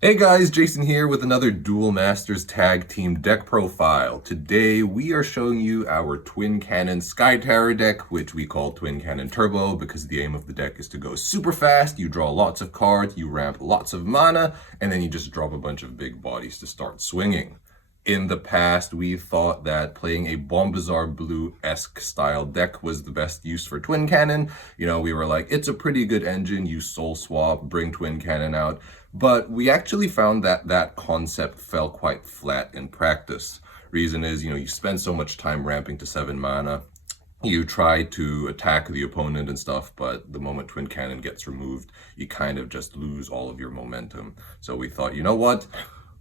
Hey guys, Jason here with another Duel Masters Tag Team deck profile. Today we are showing you our Twin Cannon Sky Terror deck, which we call Twin Cannon Turbo because the aim of the deck is to go super fast, you draw lots of cards, you ramp lots of mana, and then you just drop a bunch of big bodies to start swinging. In the past, we thought that playing a Bombazar Blue-esque style deck was the best use for Twin Cannon. You know, we were like, it's a pretty good engine, you soul swap, bring Twin Cannon out. But we actually found that that concept fell quite flat in practice. Reason is, you spend so much time ramping to 7 mana, you try to attack the opponent and stuff, but the moment Twin Cannon gets removed, you kind of just lose all of your momentum. So we thought, you know what?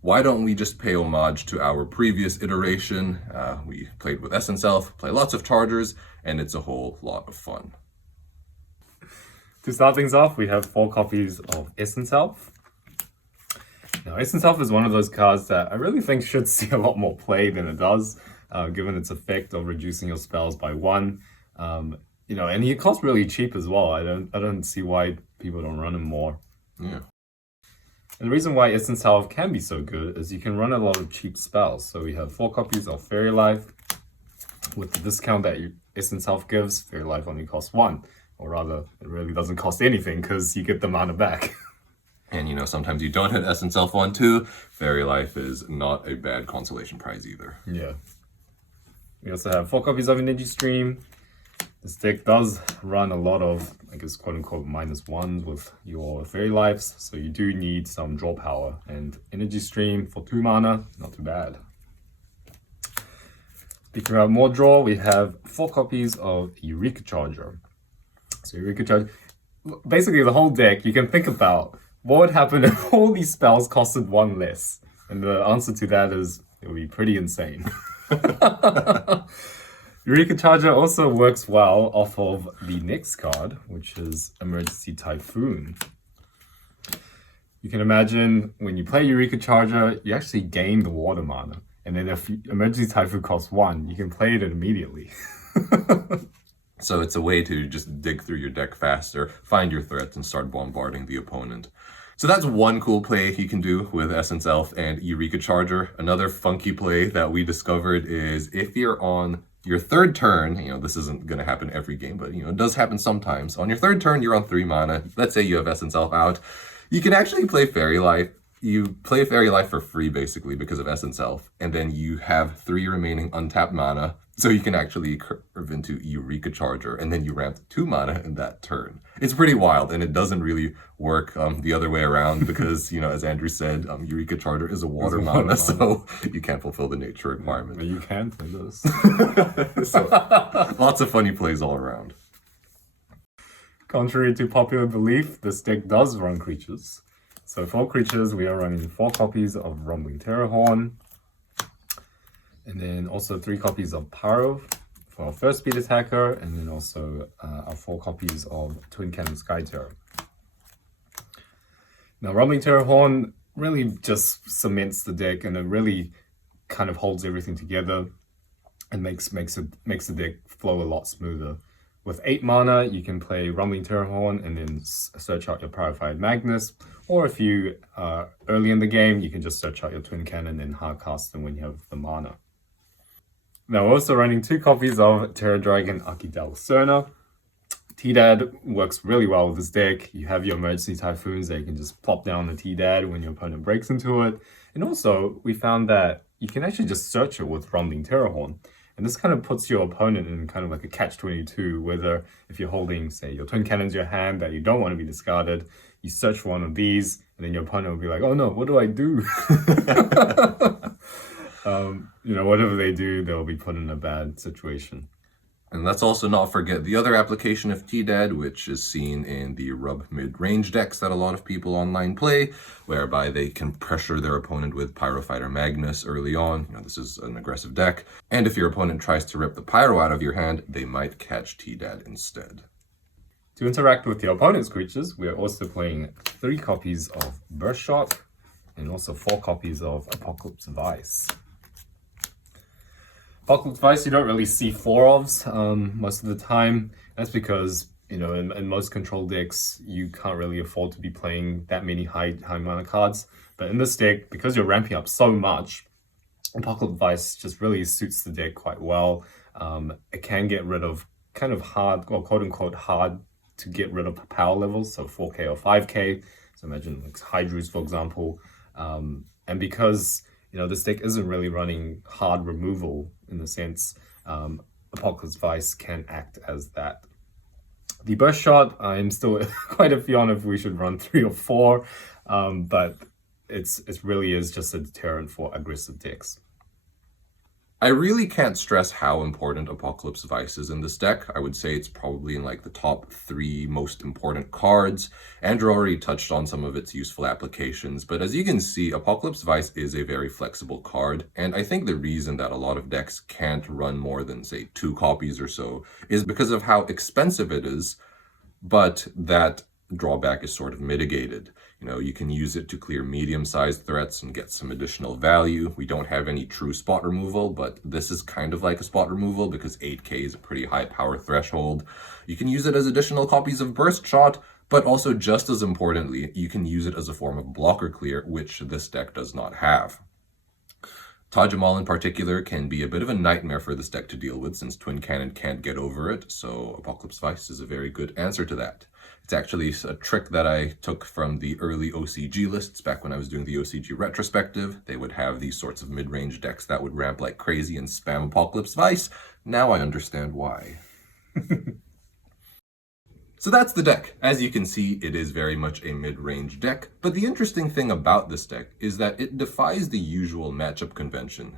Why don't we just pay homage to our previous iteration? We played with Essence Elf, play lots of chargers, and it's a whole lot of fun. To start things off, we have 4 copies of Essence Elf. Now, Essence Elf is one of those cards that I really think should see a lot more play than it does, given its effect of reducing your spells by 1. And he costs really cheap as well. I don't see why people don't run him more. Yeah. And the reason why Essence Elf can be so good is you can run a lot of cheap spells. So we have 4 copies of Fairy Life. With the discount that Essence Elf gives, Fairy Life only costs 1. Or rather, it really doesn't cost anything because you get the mana back. And sometimes you don't hit Essence Elf 1 too. Fairy Life is not a bad consolation prize either. Yeah. We also have 4 copies of Energy Stream. This deck does run a lot of, I guess, quote-unquote -1s with your Fairy Lives, so you do need some draw power. And Energy Stream for 2 mana, not too bad. Speaking about more draw, we have 4 copies of Eureka Charger. So Eureka Charger, basically the whole deck, you can think about what would happen if all these spells costed 1 less. And the answer to that is, it would be pretty insane. Eureka Charger also works well off of the next card, which is Emergency Typhoon. You can imagine when you play Eureka Charger, you actually gain the water mana. And then if Emergency Typhoon costs 1, you can play it immediately. So it's a way to just dig through your deck faster, find your threats, and start bombarding the opponent. So that's one cool play you can do with Essence Elf and Eureka Charger. Another funky play that we discovered is if you're on your 3rd turn, this isn't going to happen every game, but it does happen sometimes. On your 3rd turn, you're on 3 mana. Let's say you have Essence Elf out. You can actually play Fairy Life. You play Fairy Life for free, basically, because of Essence Elf. And then you have 3 remaining untapped mana. So you can actually curve into Eureka Charger, and then you ramp 2 mana in that turn. It's pretty wild, and it doesn't really work the other way around because, as Andrew said, Eureka Charger is a water mana, so you can't fulfill the nature requirement. But you can play this. So lots of funny plays all around. Contrary to popular belief, this deck does run creatures. So for creatures, we are running 4 copies of Rumbling Terrorhorn. And then also 3 copies of Pyro for our first speed attacker, and then also our 4 copies of Twin Cannon Sky Terror. Now, Rumbling Terrorhorn really just cements the deck, and it really kind of holds everything together and makes the deck flow a lot smoother. With 8 mana, you can play Rumbling Terrorhorn and then search out your Purified Magnus. Or if you are early in the game, you can just search out your Twin Cannon and hardcast them when you have the mana. Now, we're also running 2 copies of Terra Dragon Archidal Cerna. T-Dad works really well with this deck. You have your Emergency Typhoons that you can just plop down the T-Dad when your opponent breaks into it. And also, we found that you can actually just search it with Rumbling Terrorhorn. And this kind of puts your opponent in kind of like a catch-22, whether if you're holding, say, your Twin Cannons in your hand that you don't want to be discarded, you search for one of these, and then your opponent will be like, oh no, what do I do? Whatever they do, they'll be put in a bad situation. And let's also not forget the other application of T-Dad, which is seen in the rub mid-range decks that a lot of people online play, whereby they can pressure their opponent with Pyrofighter Magnus early on. This is an aggressive deck. And if your opponent tries to rip the Pyro out of your hand, they might catch T-Dad instead. To interact with your opponent's creatures, we are also playing 3 copies of Burst Shock and also 4 copies of Apocalypse of Ice. Apocalypse of Ice you don't really see 4 ofs most of the time. That's because You know, in most control decks, you can't really afford to be playing that many high mana cards. But in this deck, because you're ramping up so much, Apocalypse Vice just really suits the deck quite well. It can get rid of kind of hard, or quote unquote hard to get rid of power levels, so 4K or 5K. So imagine like Hydrus, for example. And because, you know, this deck isn't really running hard removal in the sense, Apocalypse Vice can act as that. The burst shot, I'm still quite a few on if we should run 3 or 4, but it really is just a deterrent for aggressive decks. I really can't stress how important Apocalypse Vice is in this deck. I would say it's probably in like the top 3 most important cards. Andrew already touched on some of its useful applications, but as you can see, Apocalypse Vice is a very flexible card, and I think the reason that a lot of decks can't run more than, say, 2 copies or so is because of how expensive it is, but that drawback is sort of mitigated. You know, you can use it to clear medium-sized threats and get some additional value. We don't have any true spot removal, but this is kind of like a spot removal because 8K is a pretty high power threshold. You can use it as additional copies of Burst Shot, but also just as importantly, you can use it as a form of blocker clear, which this deck does not have. Tajamal in particular can be a bit of a nightmare for this deck to deal with since Twin Cannon can't get over it, so Apocalypse Vice is a very good answer to that. It's actually a trick that I took from the early OCG lists back when I was doing the OCG retrospective. They would have these sorts of mid-range decks that would ramp like crazy and spam Apocalypse Vice. Now I understand why. So that's the deck. As you can see, it is very much a mid-range deck, but the interesting thing about this deck is that it defies the usual matchup convention,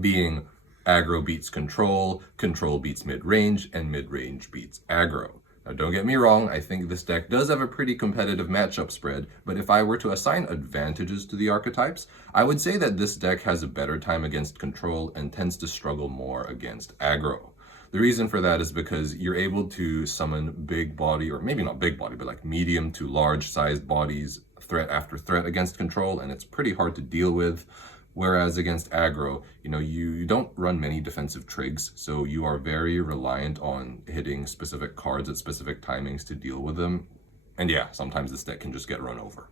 being aggro beats control, control beats mid-range, and mid-range beats aggro. Now don't get me wrong, I think this deck does have a pretty competitive matchup spread, but if I were to assign advantages to the archetypes, I would say that this deck has a better time against control and tends to struggle more against aggro. The reason for that is because you're able to summon big body, or maybe not big body, but like medium to large sized bodies, threat after threat against control, and it's pretty hard to deal with. Whereas against aggro, you know, you don't run many defensive trigs, so you are very reliant on hitting specific cards at specific timings to deal with them. And yeah, sometimes this deck can just get run over.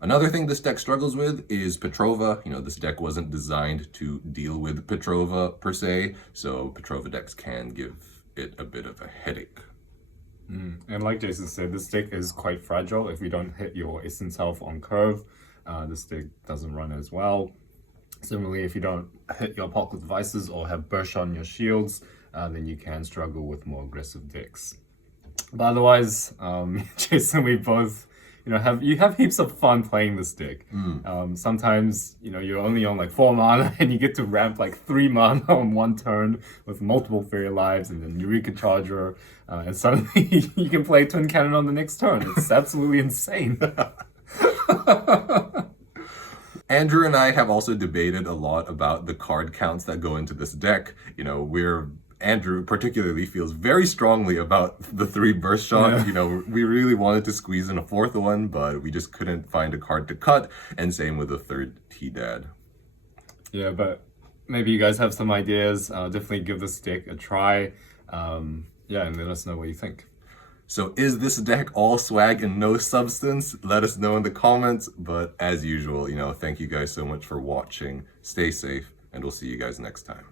Another thing this deck struggles with is Petrova. You know, this deck wasn't designed to deal with Petrova per se, so Petrova decks can give it a bit of a headache. And like Jason said, this deck is quite fragile. If you don't hit your essence health on curve, this deck doesn't run as well. Similarly, if you don't hit your Apocalypse Vices or have burst on your shields, then you can struggle with more aggressive decks. But otherwise, Jason, we both, you know, have heaps of fun playing this deck. Sometimes, you know, you're only on like 4 mana and you get to ramp like 3 mana on one turn with multiple Fairy Lives and then Eureka Charger, and suddenly you can play Twin Cannon on the next turn. It's absolutely insane. Andrew and I have also debated a lot about the card counts that go into this deck. You know, Andrew particularly feels very strongly about the 3 burst shots. Yeah. You know, we really wanted to squeeze in a 4th one, but we just couldn't find a card to cut, and same with the 3rd T-Dad. Yeah, but maybe you guys have some ideas. Definitely give this deck a try. Yeah, and let us know what you think. So is this deck all swag and no substance? Let us know in the comments. But as usual, you know, thank you guys so much for watching. Stay safe, and we'll see you guys next time.